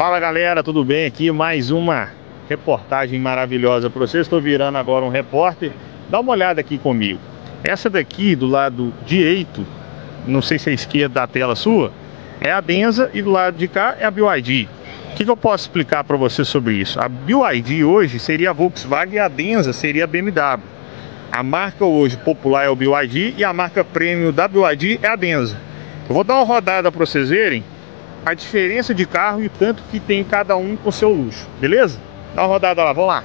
Fala galera, tudo bem? Aqui mais uma reportagem maravilhosa para vocês. Estou virando agora um repórter. Dá uma olhada aqui comigo. Essa daqui do lado direito, não sei se é a esquerda da tela sua, é a Denza, e do lado de cá é a BYD. O que eu posso explicar para você sobre isso? A BYD hoje seria a Volkswagen e a Denza seria a BMW. A marca hoje popular é o BYD e a marca premium da BYD é a Denza. Eu vou dar uma rodada para vocês verem a diferença de carro e o tanto que tem cada um com seu luxo, beleza? Dá uma rodada lá, vamos lá.